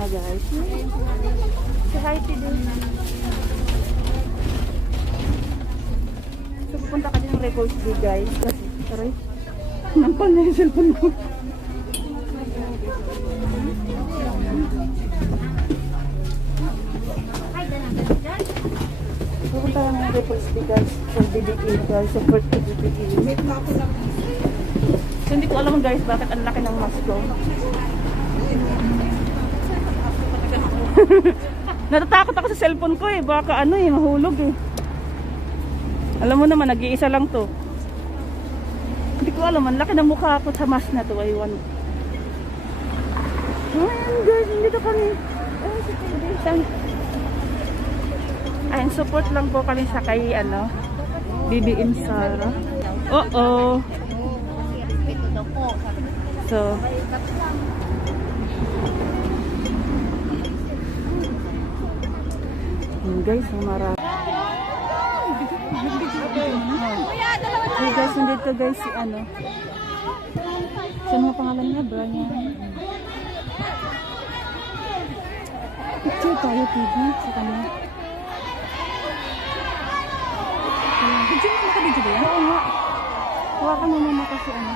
nga guys. Si Heidi din. So pupunta ka din ng Records Day guys. Kasi, sorry. Nampal na yung cellphone ko. Pupunta lang ng Records Day guys. For BBA guys. Support to BBA. So hindi ko alam guys bakit ang laki ng mask ko. Natatakot ako sa cellphone ko eh. Baka ano eh, mahulog eh. Alam mo naman, nag-iisa lang to. Hindi ko alam, ang laki ng mukha ko sa mask na to. Aywan. Ayan guys, dito kami. Ayan, support lang po kami sa kay ano, BBM Sara. Oo. So, guys, marami. Hey guys, nandito guys si ano. Saan mo pangalan niya? Brian. Picture tayo TV sa kanya. Video mo naka-video ba yan? Oo nga. Hawakan mo muna kasi ano.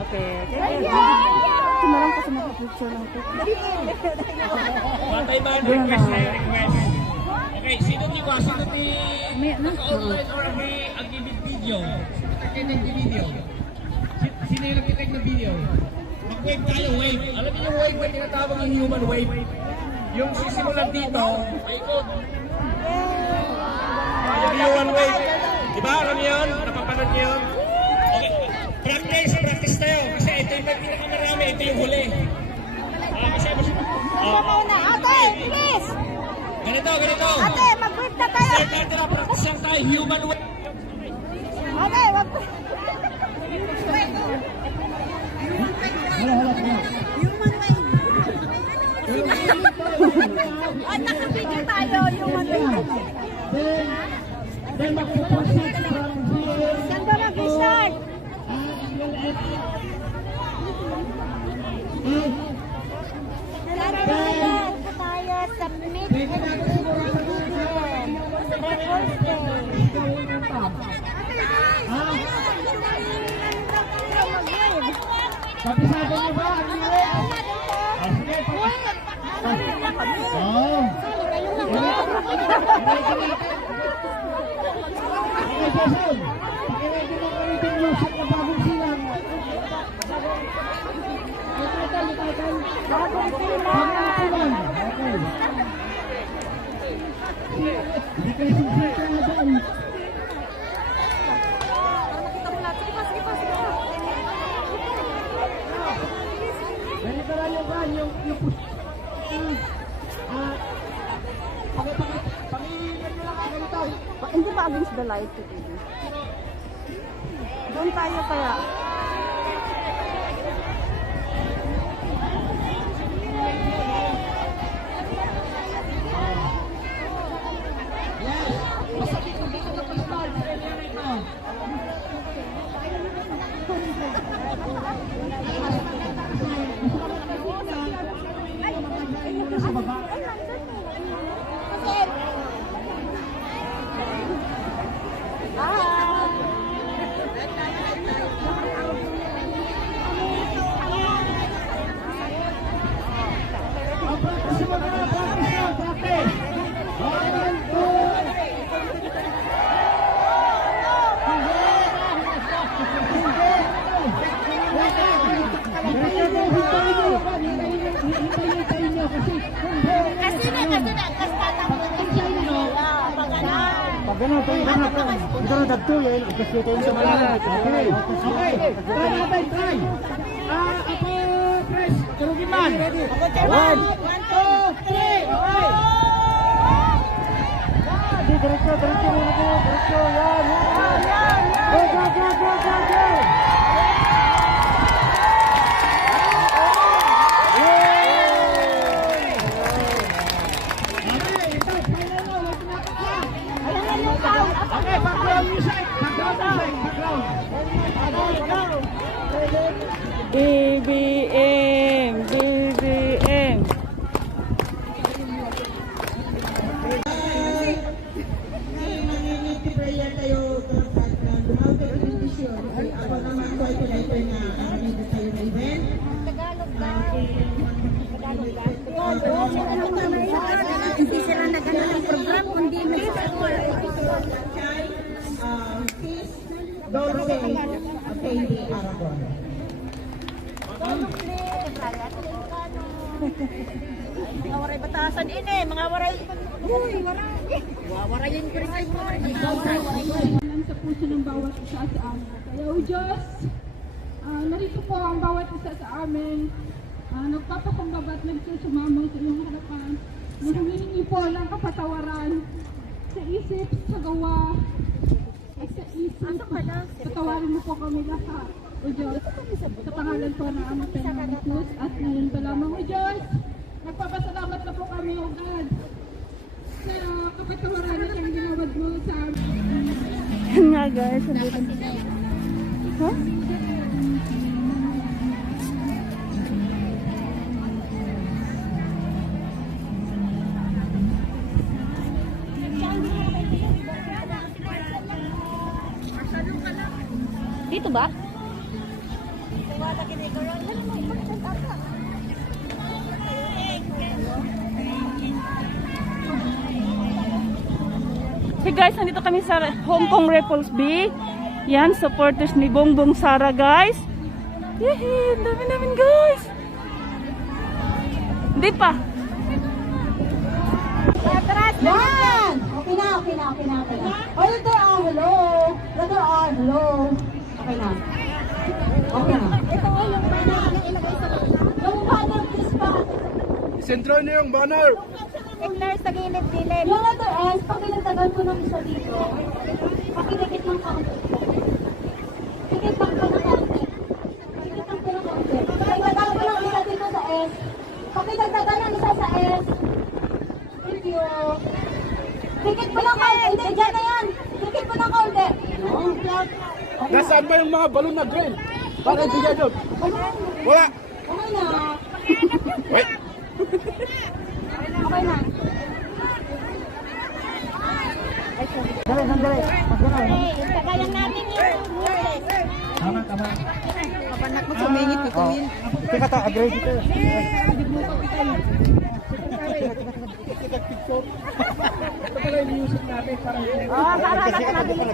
Okay, ito na lang kasi nakapicture lang ito. Okay, sino ni naka-online or video? Video. Sino yung nag-take na video? Mag-wave tayo, wave. Alam niyo yung wave, wave tinatawag yung human wave. Yung sisimulan dito, paikot. Yung human wave. Diba? Alam niyo yun? Napapanood niyo yun? Okay. Practice tayo. Kasi ito yung pinakamarami. Ito yung huli. Ate, please! Ganito. Ate, mag-whip na tayo! Practice lang tayo. Human wave. Ate, mag-whip! At nakapigil tayo yung saan ba mag-start? Tayo sa Papisado niyo ba? Sige, oh. Okay, Jason. Pakiready mo kami itong music na bagong silang. Bagong silang. Okay. Hindi kayo sigsika na doon. Ganito lang yung ban, yung pangingin nyo lang ganito. Hindi ba against the light to TV? Doon tayo kaya. Yes! Basta dito na pa-start. Sa baba. Ganun, ito na dagto yan. Kasi ito yung sa malalat. Okay. Try natin, try. Ako, press. Turugin man. Ako, chairman. 1, 2, 3. Okay. Diretso muna po. Diretso, yan. Go. BBM, BBM. Prayer tayo kapag dumaw kayo ng desisyon. Ako naman ko ay pinay na dito tayo na event. Tagalog ba? Hindi sila nagano ng program, kundi may Dolce Baby Aragon. mga waray batasan ini, mga waray. Uy, waray. Wawarayin ko rin kayo. lang sa puso ng bawat isa sa amin. Kaya o Diyos, narito po ang bawat isa sa amin. Nagpapakumbaba at nagsusumamang sa iyong harapan. Humihingi po ng kapatawaran sa isip, sa gawa, at sa isip. Patawarin mo po kami lahat. O Diyos, sa pangalan po ng aming Panginoong Jesus at ngayon pa lamang o Diyos, nagpapasalamat na po kami o God sa kapatawaran at ang ginawad mo sa amin. Yan nga guys. Huh? Dito ba? Hey guys, nandito kami sa Hong Kong Raffles B. Yan, supporters ni Bongbong Sara guys. Yehey, ang dami namin guys. Hindi pa. Yan! Okay na. Oh, letter R, hello. Letter R, hello. Okay na. Ito yung banner na ilagay sa yung banner, please pa. Sentro niyo yung banner. Ignore sa gilid-gilid. Yung letter S, pakilagdagan ko ng isa dito. Pakidikit ng kaunti. Dikit lang po ng kaunti. Pakilagdagan ko ng isa dito sa S. Pakilagdagan ng isa sa S. Thank you. Dikit po ng kaunti. Hindi, dyan na yan. Dikit po ng kaunti. Nasaan ba yung mga balon na green? Para bigyan doon. Wala. Okay na. Wait. Okay na. Hey, tagayan natin yung music. Tama. Kapanak mo sumingit ko kumin. Teka ta, agree dito. Ito pala yung music natin. Parang Para natin sa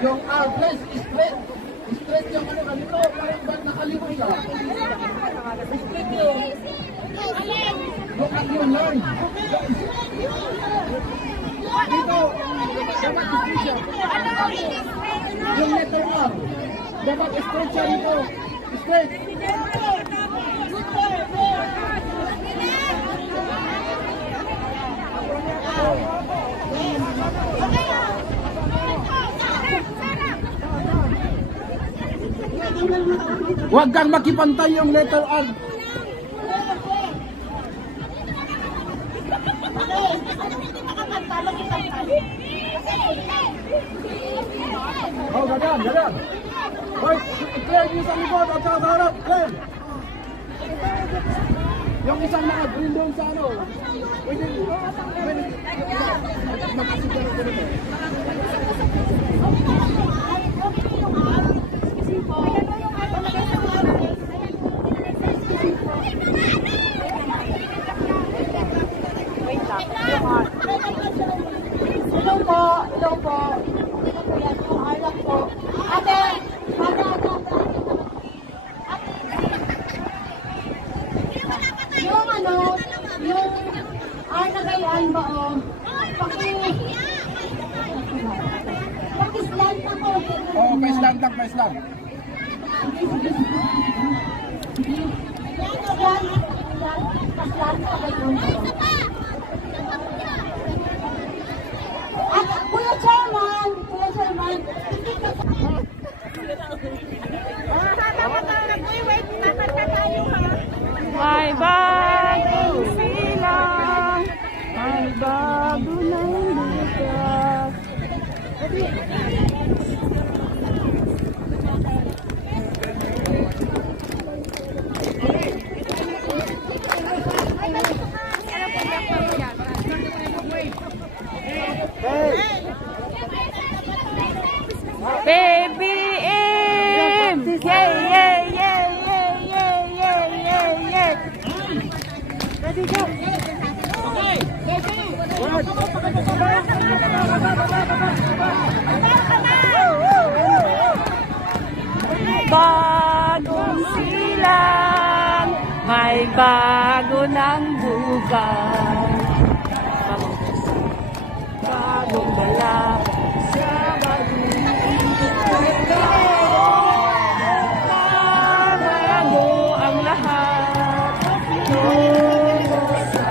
yung press, straight yung ano kanito, parang ba't nakalimutan siya? Straight yung, look at your line. Dito, dapat straight siya. Yung letter R, dapat straight siya dito. Straight. Huwag kang makipantay yung letter R. Oh, ganyan. Hoy, i-clear niyo sa likod at sa harap. Clear. Yung isang naka-green doon sa ano. Pwede. Magkasiguro ko nito. Hello po. Yan yung alak po. Ate. Yung ano, yung nagayan ba o? Pakislan na po. Oh, pa-islam. Pakislan na ba yun? bago ng bukas. Bagong dala sa bagong bago ang lahat. Tungo sa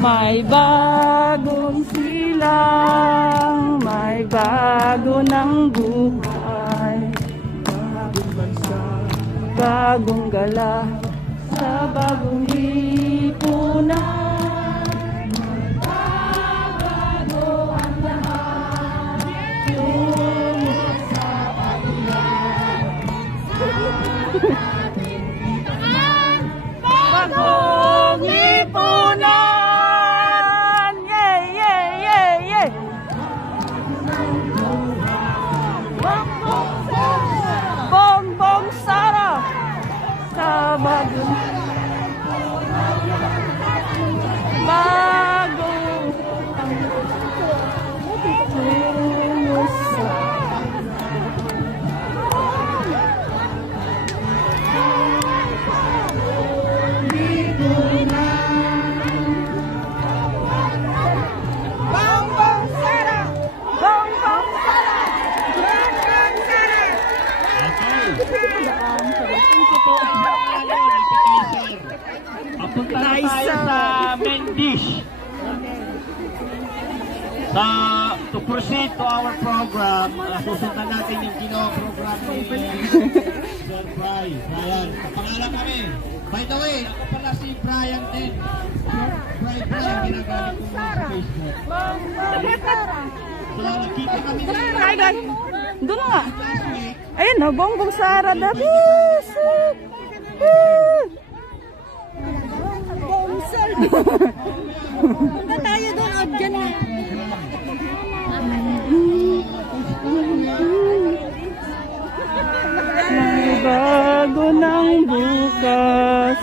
may bagong silang, may bago ng buhay. Bagong bansa, bagong gala, sa bagong lipunan. Bago ang lahat, tungo sa paglalang. Bagong lipunan. Bongbong Sara sa bagong tungo sa Papunta na tayo sa main dish. To proceed to our program, susundan natin yung kino-program ni Sir Brian. Pangalan kami. By the way, ako pala si Brian din. Brian, ginagamit ko sa Facebook. So, nakita kami din. Hi guys. Doon nga. Last week, Ayun na, Bongbong Sara Davis. Punta tayo doon, o dyan na. May bago ng bukas.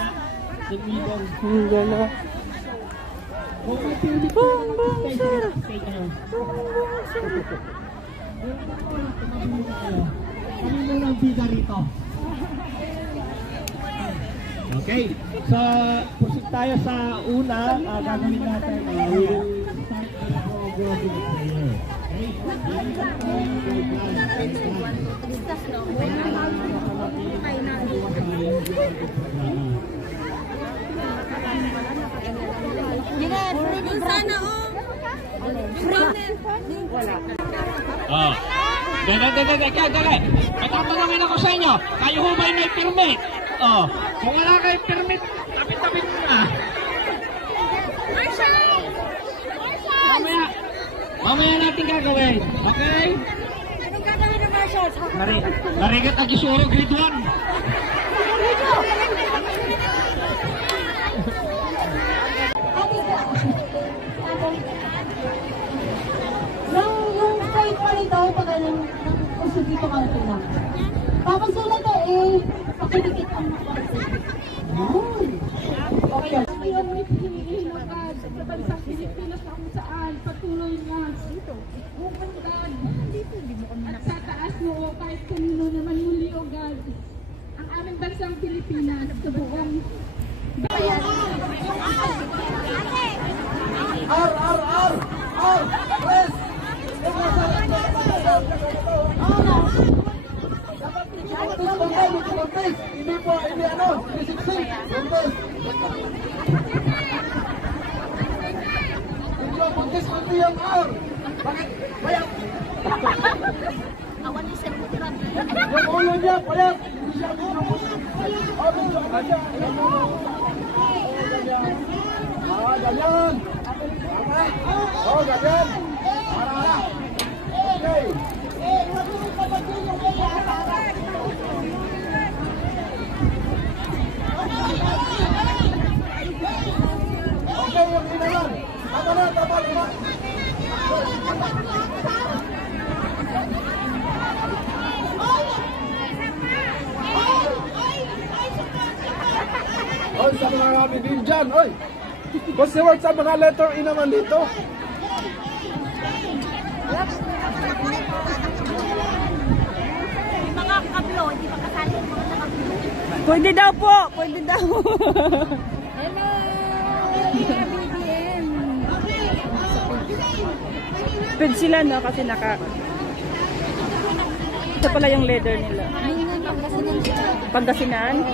Ang gala. Bongbong Sara. Bongbong Sara. kami muna ang bida rito. Okay, so proceed tayo sa una, gagawin natin, we will start the program with prayer. Okay? Dali. Matatanungin ako sa inyo, kayo ho ba'y may permit? Kung wala kayong permit, tapit-tapit mo na. Mamaya natin gagawin. Okay? Anong gagawin ng Marshall? Narigat ang isuro, grade 1. Yung fight pa nito, pag anong uso dito ka na tingnan. Papagsulat ko pakinikit ang okay yun. Ngayon may hinihilangad sa bansang Pilipinas na kung saan patuloy na bumanggan at tataas mo kahit kanino naman muli o God ang aming bansang Pilipinas sa buong bayan. Press! Hindi po, hindi ano, 360. Hindi po, pagkis yung R. Bakit? Payat! Yung ulo niya, payat! Hindi siya ganyan. Ganyan. Oh, ganyan. Okay. Okay, yung inaman. Tama na, tama. Oy, sa mga bibig dyan, oy. Pasiwag sa mga letter E naman dito. Pwede daw po, pwede daw. Pwede sila no, kasi naka... Ito pala yung leather nila. Pangasinan?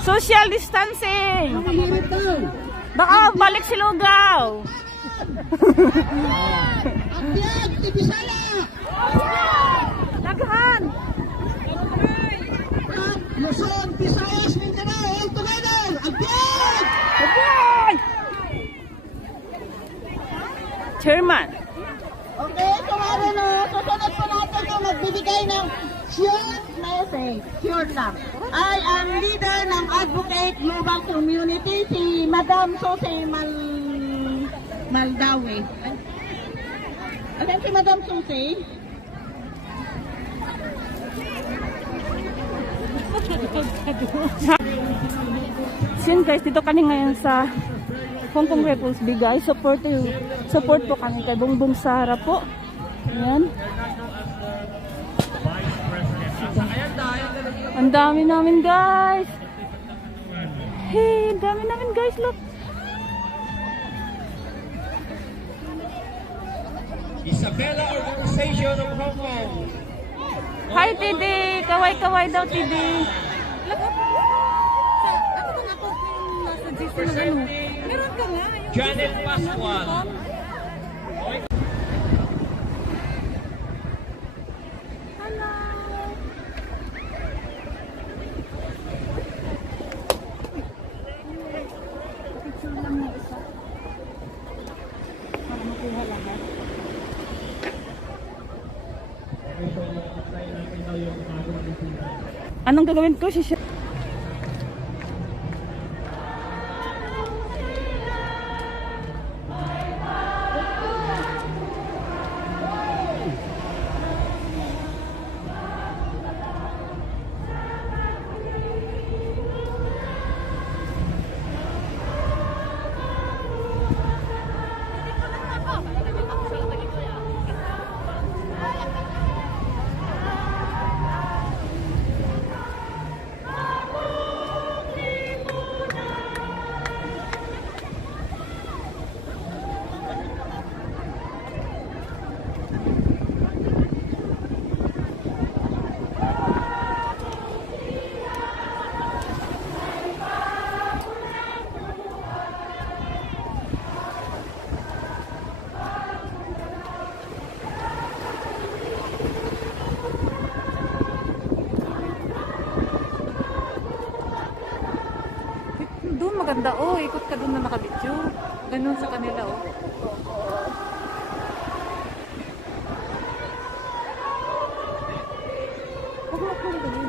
Social distancing! Baka balik si Lugaw! Akyat, Tibisaya! Daghan! Luzon, Visayas, Mindanao, all together! Akyat! Okay! Chairman. Okay, kumari na. Susunod po natin yung magbibigay ng short message. Short lang. I am leader ng Advocate Global Community, si Madam Susie Maldawi. Alam si Madam Susie? So yun guys, dito kami ngayon sa Hong Kong Raffles Bigay. Support po kami kay Bongbong Sara po. Ayan. Ang dami namin guys. Hey, ang dami namin guys, look. Isabela Organization of Hong Kong. Hi Tidi, kaway-kaway daw Tidi. Janet Pascual. Anong gagawin ko? Doon maganda oh, ikot ka doon na nakabidyo. Ganun sa kanila oh. Huwag mo kung ganun.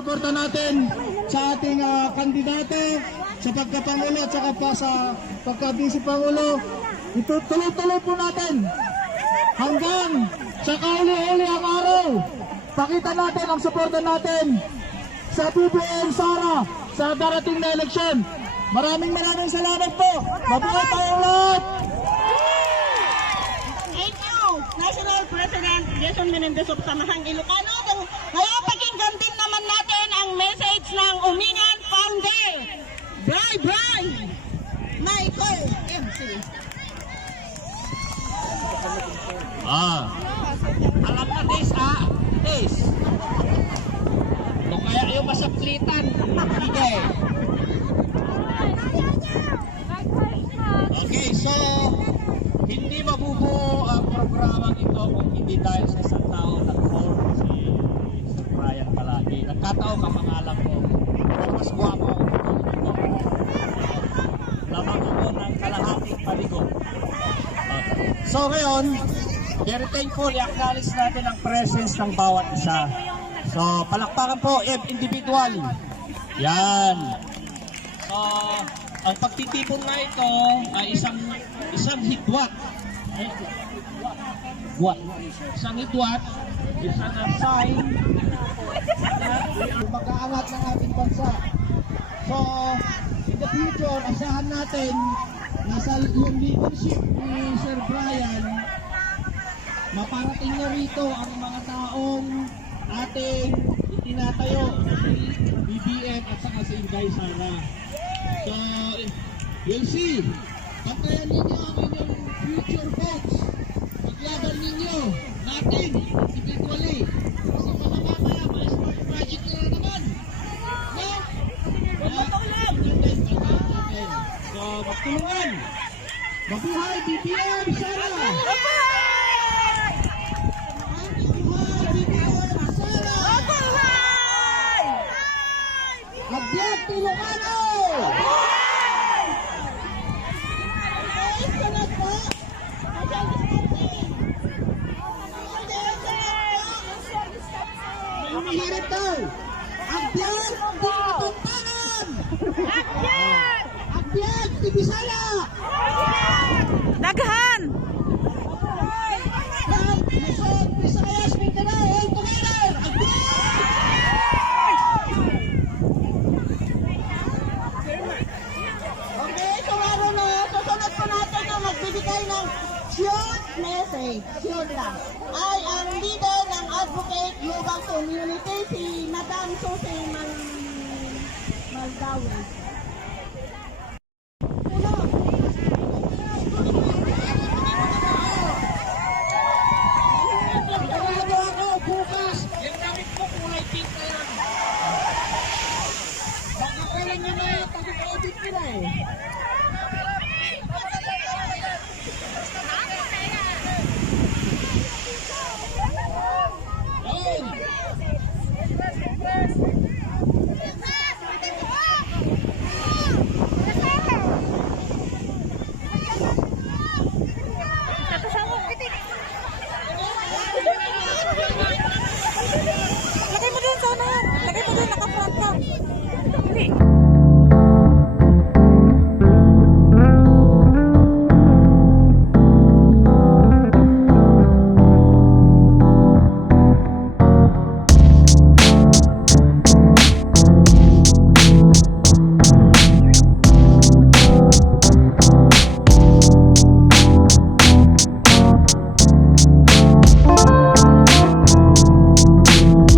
suporta natin sa ating kandidato sa pagkapangulo at saka pa sa pagka-vice pangulo. Ituloy-tuloy po natin hanggang sa kauli-uli ang araw. Pakita natin ang suporta natin sa BBM Sara sa darating na eleksyon. Maraming salamat po. Mabuhay tayong lahat. Thank you, National President Jason Menendez of Samahang Ilocano. Ngayon, pakinggan din naman natin ang message ng Umingan Founder. Bye-bye! Michael MC. Alam na, Des. Kung kaya yung masaplitan, sige. Okay, so, hindi mabubuo ang programang ito kung hindi dahil sa isang tao nag-form si Sir Brian Palagi. Nagkataon ka pangalan ko. Mas guwapo ako dito. Lamang ako ng kalahating paligo. So ngayon, very thankful, i-acknowledge natin ang presence ng bawat isa. So, palakpakan po, individual. Yan. So, ang pagtitipon na ito ay isang hidwat. Isang hidwat, isang sign Yung mag-aangat ng ating bansa. So, in the future, asahan natin na sa yung leadership ni Sir Brian, maparating na rito ang mga taong ating itinatayo si BBM at saka si Inday Sara. So, we'll see. Pantayan ninyo ang inyong future votes. Paglaban ninyo natin individually. Kasi mga mamaya, may smart project na naman. No? Magtulungan! So, magtulungan! Mabuhay BBM Sara! Mabuhay BBM Sara! Agbyag Ilocano! Sunod po! Mahirap daw! Agbyag Pagpantanan! Agbyag Tibisala! Daghan! Luzon, Visayas, Mindanao, all together! Okay, so meron na. Susunod po natin na magbibigay ng short message. Short lang. Ay ang leader ng Advocate Global Community, si Madam Susie Maldawi.